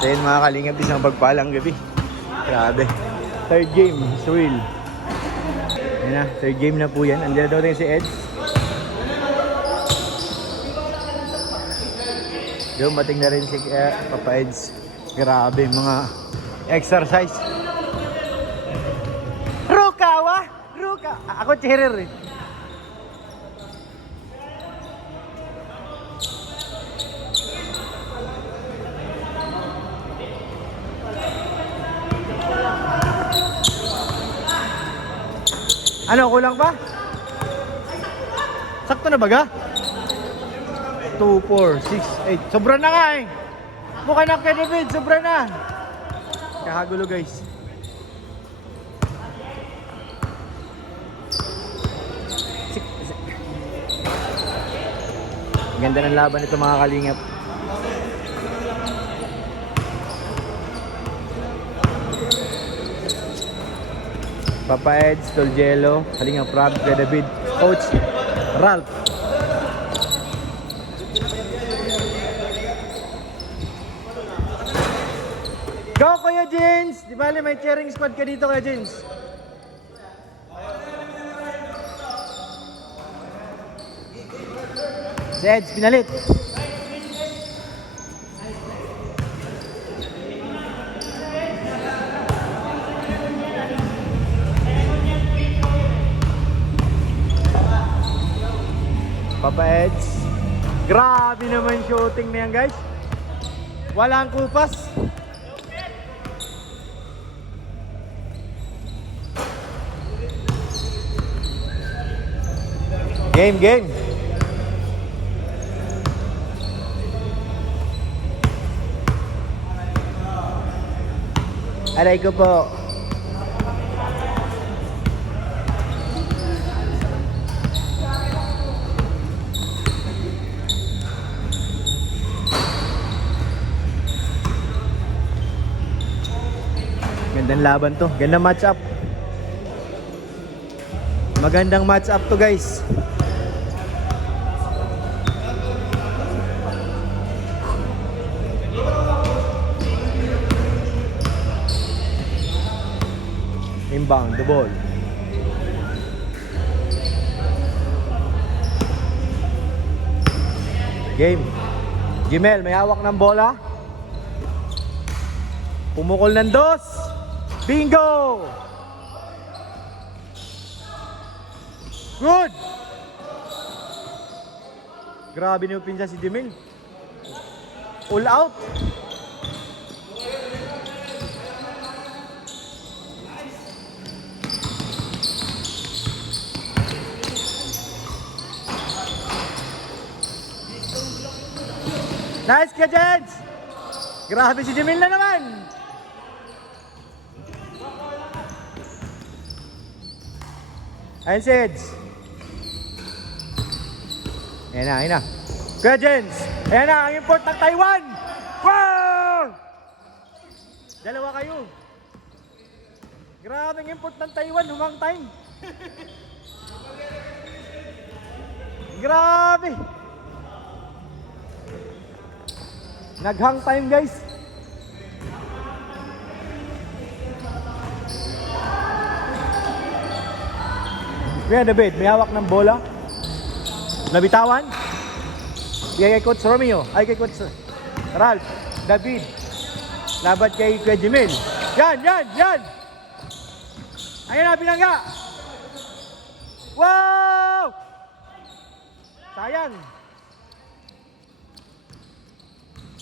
So yun mga kalingap, isang pagpalang gabi. Grabe. Third game, Swirl. Yan na, third game na po yan. Andiyan na daw rin si Eds. Dumating na rin si Papa Eds. Grabe, mga exercise. Rukawa! Ruka! Ako cheerer eh. Ano, kulang pa? Sakto na baga? 2, 4, 6, 8. Sobra na nga eh. Mukha na kay David, sobra na. Kakagulo guys. Ganda ng laban ito mga kalingap. Papa Eds, Tolgelo, Kalingap Rob, David, Coach Ralph. Go Kuya Jins! Di bali may cheering squad ka dito Kuya Jins. Si Eds, pinalit. Papa Eds. Grabe naman shooting na yan guys. Walang kupas. Game. Aray ko po. Gandang laban to. Gandang match up. Magandang match up to guys. Inbound the ball. Game. Jimel, may hawak ng bola. Pumukol ng dos. Bingo! Good! Grabe na yung pinsa si Jimel. All out. Nice ka, Jens! Grabe si Jimil na naman! Ayan si Eds. Ayan na. Kuya Jens! Ayan na, ang import ng Taiwan! Wow! Dalawa kayo. Grabe ang import ng Taiwan, humang time. Grabe! Naghang time guys. Kuya David, may hawak ng bola. Nabitawan. Kay Coach Romeo. Ay kay Coach Ralph. David. Labat kay Kuya Jimil. Yan. Ayun na, pinangga. Wow! Sayang.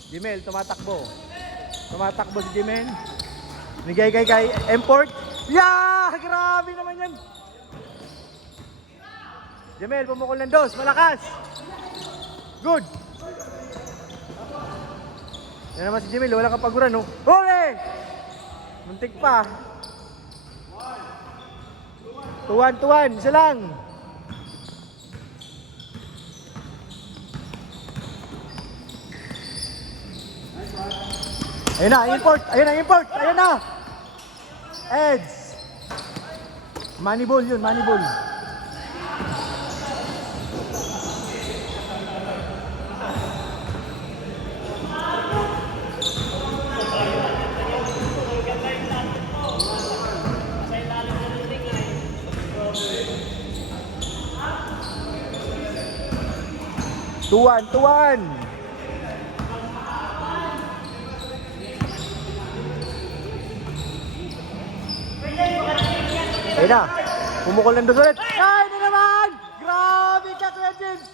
Jimel, tumatakbo. Tumatakbo si Jimel. Nigay kay Import. Yeah! Grabe naman yan. Jimel, pumukol ng dos. Malakas. Good. Yan naman si Jimel. Walang kapaguran, no? Huli! Muntik pa. Tuwan. Isa lang. Ayun na, import. Ayun na. Eds. Money ball yun, money ball. 2-1, 2-1. Ayun na. Pumukol ng dos ulit. Ay, na naman! Grabe ka, Kuya James!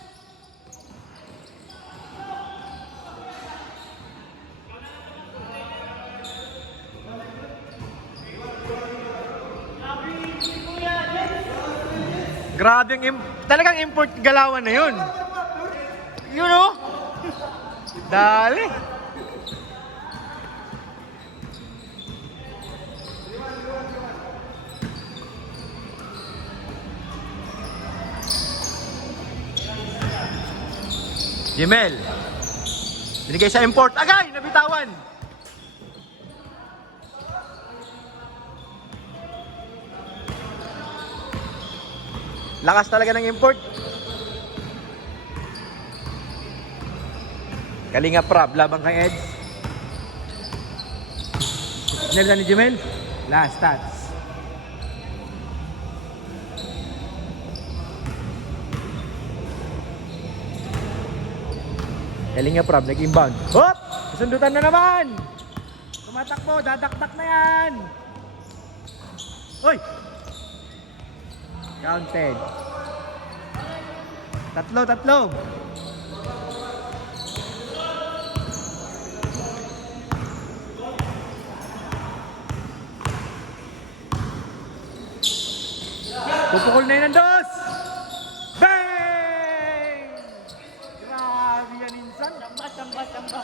Grabe yung talagang import galawan na yun. Yun o. Dali. Jemel. Binigay sa import. Agay! Nabitawan. Lakas talaga ng import. Kalinga Prab, labang kay Eds. Snell na ni Jemel. Last stats. Kalinga Prab, nag-inbound. Hop! Kasundutan na naman! Tumatakbo, dadaktak na yan! Uy! Counted. Tatlo. Pupukol na yun ang dos! Bang! Grabe yan insan. Tamba.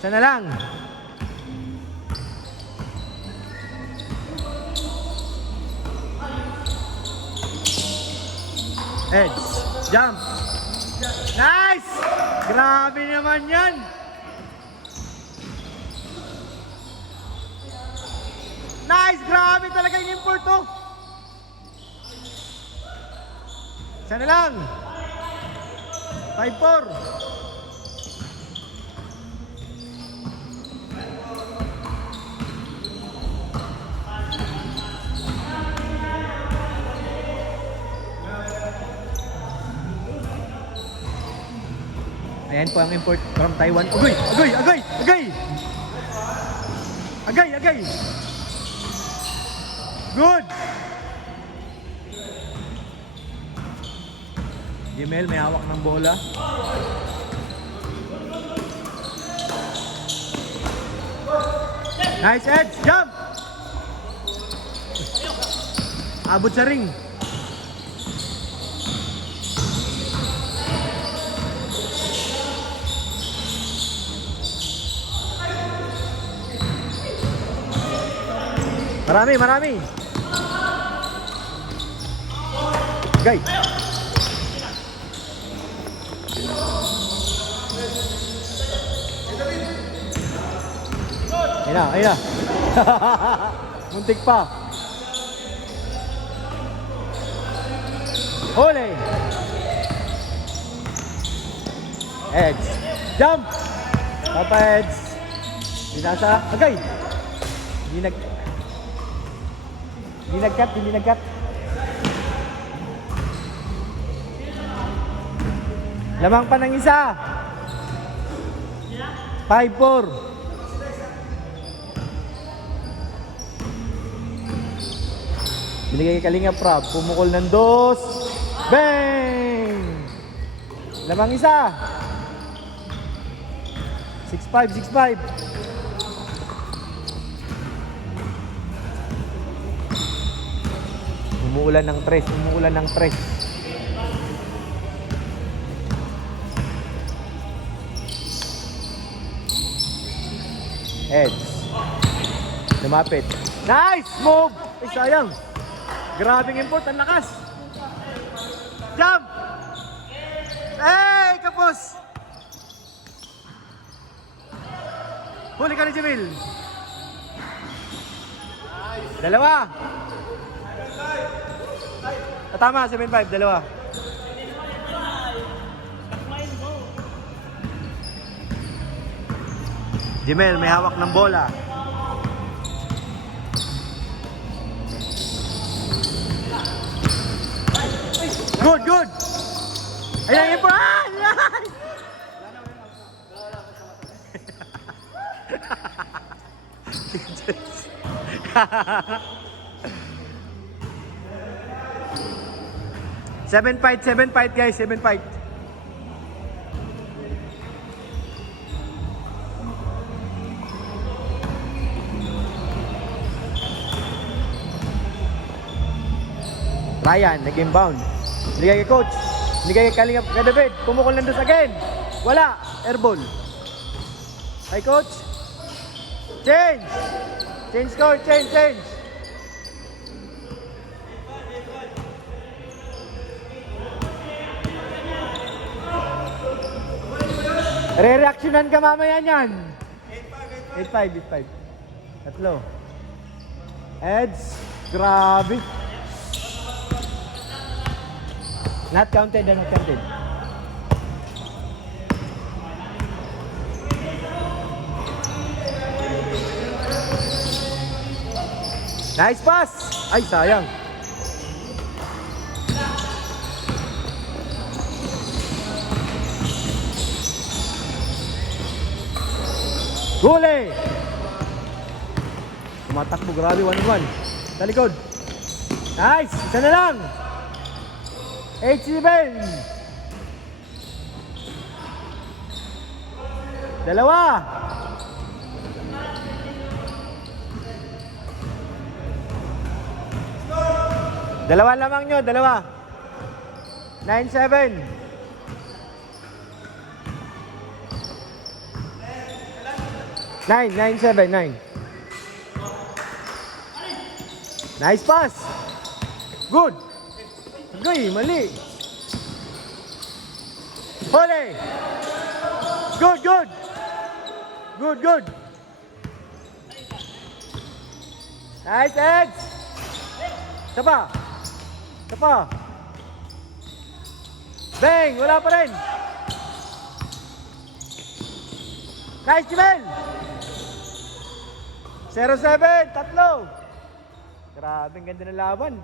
Sana lang. Edge. Jump. Nice! Grabe naman yan. Nice! Grabe talaga yung import to. Sana lang. 5-4. Ayan po ang import from Taiwan. Agay! Good! Jemel may hawak ng bola. Nice edge! Jump! Abot sa ring. Marami. Gay. Ayun na. Muntik pa. Huli. Edge. Jump. Papa Edge. Binasa. Agay. Hindi nagkat. Lamang pa ng isa. 5-4. Binigay kay Kalinga Prab. Pumukol ng dos. Bang! Lamang isa. 6-5. Umuulan ng tres. Edge. Lumapit. Nice move! Ay, sayang. Grabing import, ang lakas. Jump! Hey, kapos! Huli ka ni Jamil. Dalawa. Tama, 7-5, dalawa. Jemel may hawak ng bola. Good, good. Ayan, yung Ayan! Seven fight guys, 7 fight. Ryan, nag-inbound. Bigay kay coach. Bigay kay Kalingap kay David. Pumukol lang doon again. Wala. Airball. Kay coach. Change. Change score. Change. Re-reactionan ka mamaya niyan. 8-5. Tatlo. Eds. Grabe. Not counted. Nice pass! Ay, sayang. Gole! Tumatakbo, grabe, 1-1. Sa likod. Nice! Isa na lang! 8-7! Dalawa! Dalawa lamang nyo, dalawa. 9-7. Nine, 9-7. Nice pass. Good. Okay, mali. Hole. Good. Nice edge. Tapa. Bang, wala pa rin. Nice, Jimel. 0-7, tatlo. Grabe, ang ganda ng laban.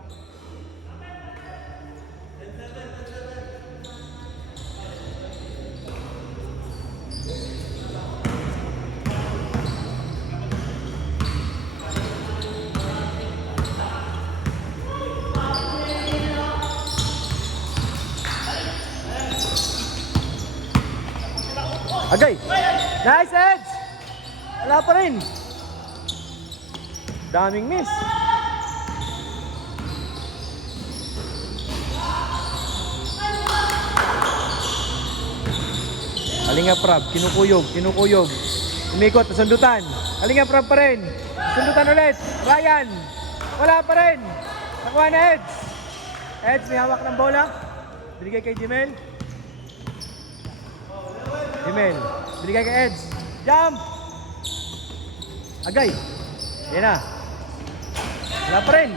Agay. Nice edge. Wala pa rin. Daming miss. Kalinga Prab, kinukuyog. Umikot, sundutan. Kalinga Prab pa rin. Sundutan ulit. Ryan. Wala pa rin. Nakuha na Eds. Eds, may hawak ng bola. Binigay kay Jimel. Binigay kay Eds. Jump! Agay. Yan na. Wala pa rin.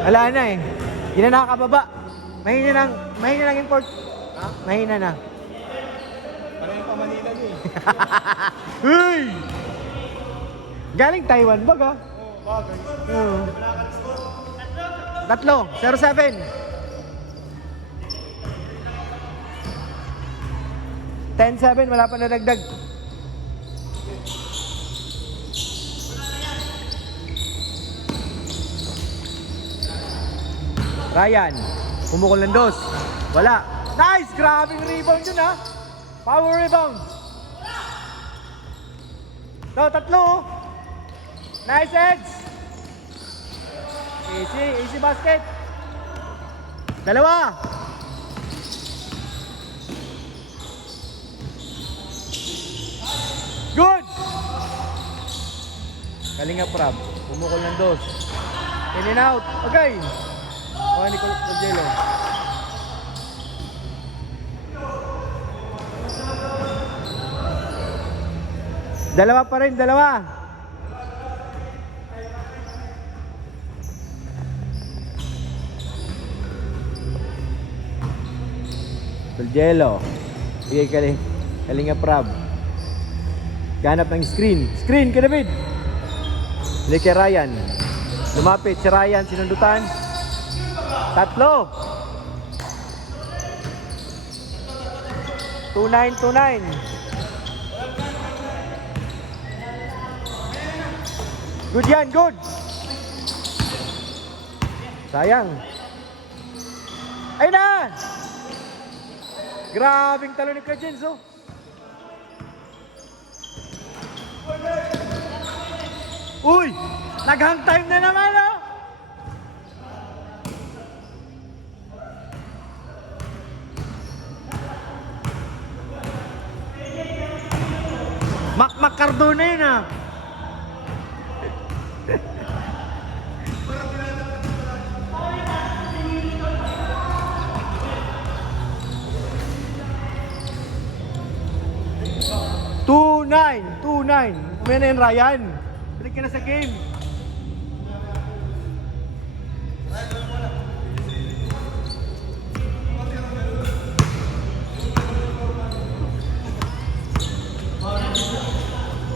Wala na eh. Hindi na nakakababa. Mahina lang import. Ha? Mahina na. Parang pa Manila niyo eh. Hey! Galing Taiwan ba ka? Oo, bagay. Tatlo, 0-7. 10-7, wala pa nadagdag. Ryan, pumukol ng dos. Wala. Nice! Grabing rebound yun ha. Power rebound. Tatlo. Nice edge. Easy basket. Dalawa. Good. Kalinga Prab. Pumukol ng dos. In and out. Okay. Oh, ni Cordelo. Dalawa pa rin, dalawa. Cordelo. Bigay Kalinga Prab. Ganap ng screen. Screen kay David. Bigay kay Ryan. Lumapit si Ryan, sinundutan. Tatlo. 2-9. Good yan, good. Sayang. Ayun na! Grabing talo ni Kajenzo. Uy! Naghang time na naman, oh! Mac Cardona yun, ah. Two nine. Kumaya na yun, Ryan. Balik ka na sa game.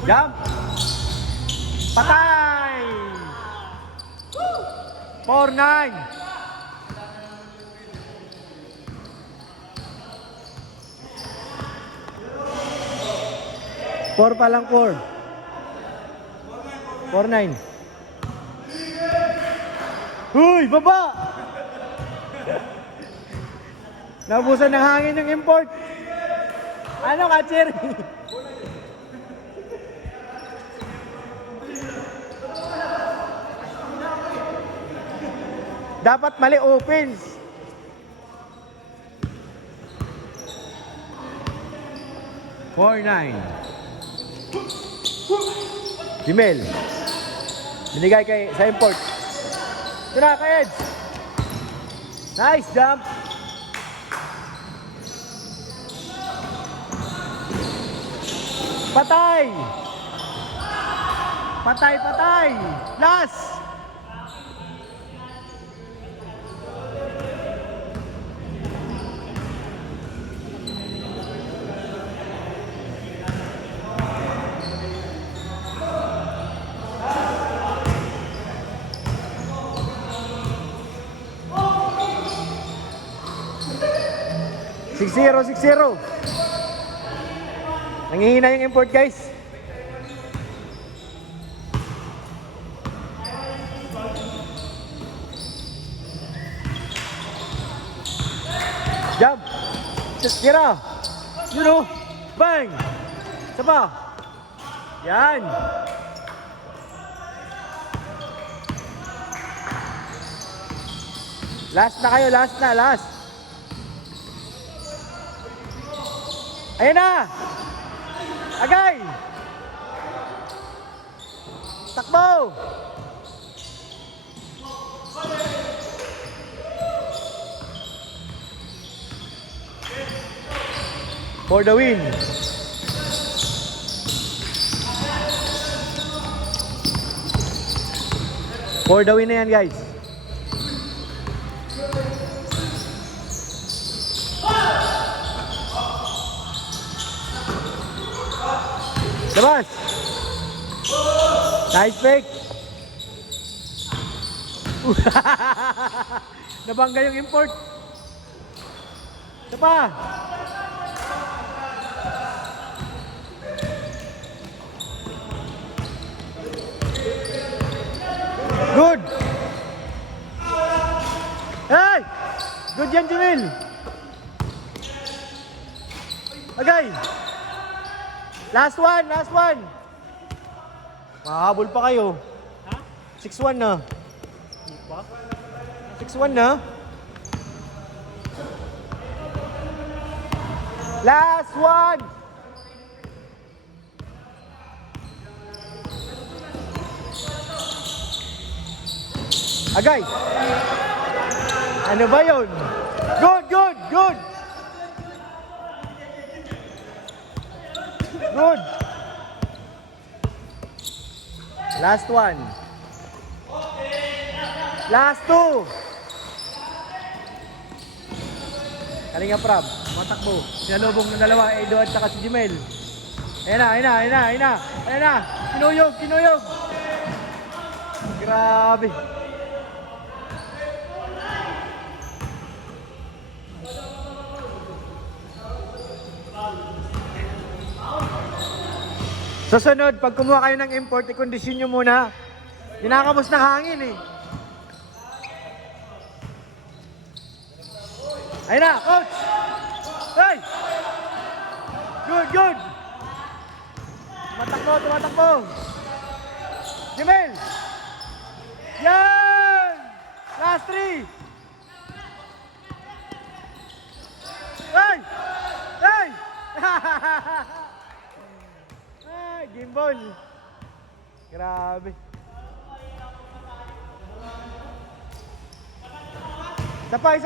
Jump. Patay. 4-9. Four pa lang, 4. 4-9. Uy, baba! Naubusan ng hangin ng import. Ano ka, Cherry? Dapat mali opens. Four, 9. Jimel. Binigay sa import. Tira ka, Eds. Nice jump. Patay. Last. Six zero. Nangihina yung import, guys. Jump. Tira. Bang. Sapa. Yan. Last na kayo, last. Ayan na! Agay! Takbo! For the win! For the win na yan, guys! Labas! Nice pick! Nabangga yung import. Isa pa! Good! Hey! Good yan, Jamil! Okay! Last one! Mahabol pa kayo. Ha? 6-1 na. Hindi pa? 6-1 na. Last one! Agay! Ano ba yun? Good! Good! Last one. Last two. Kalinga Prab. Matakbo. Sinalubong ng dalawa, Edo at saka si Jimel. Ayan na, ayan na, ayan na, ayan na. Ayan na. Kinuyog, kinuyog. Grabe. Susunod, pag kumuha kayo ng import, i-condition nyo muna. Kinakamos ng hangin eh. Ayun na, coach! Hey! Good, good! Tumatakbo, tumatakbo! Jimel! Yan! Last 3! Hey! Hey! Ay, gimbal! Grabe! Isa pa, isa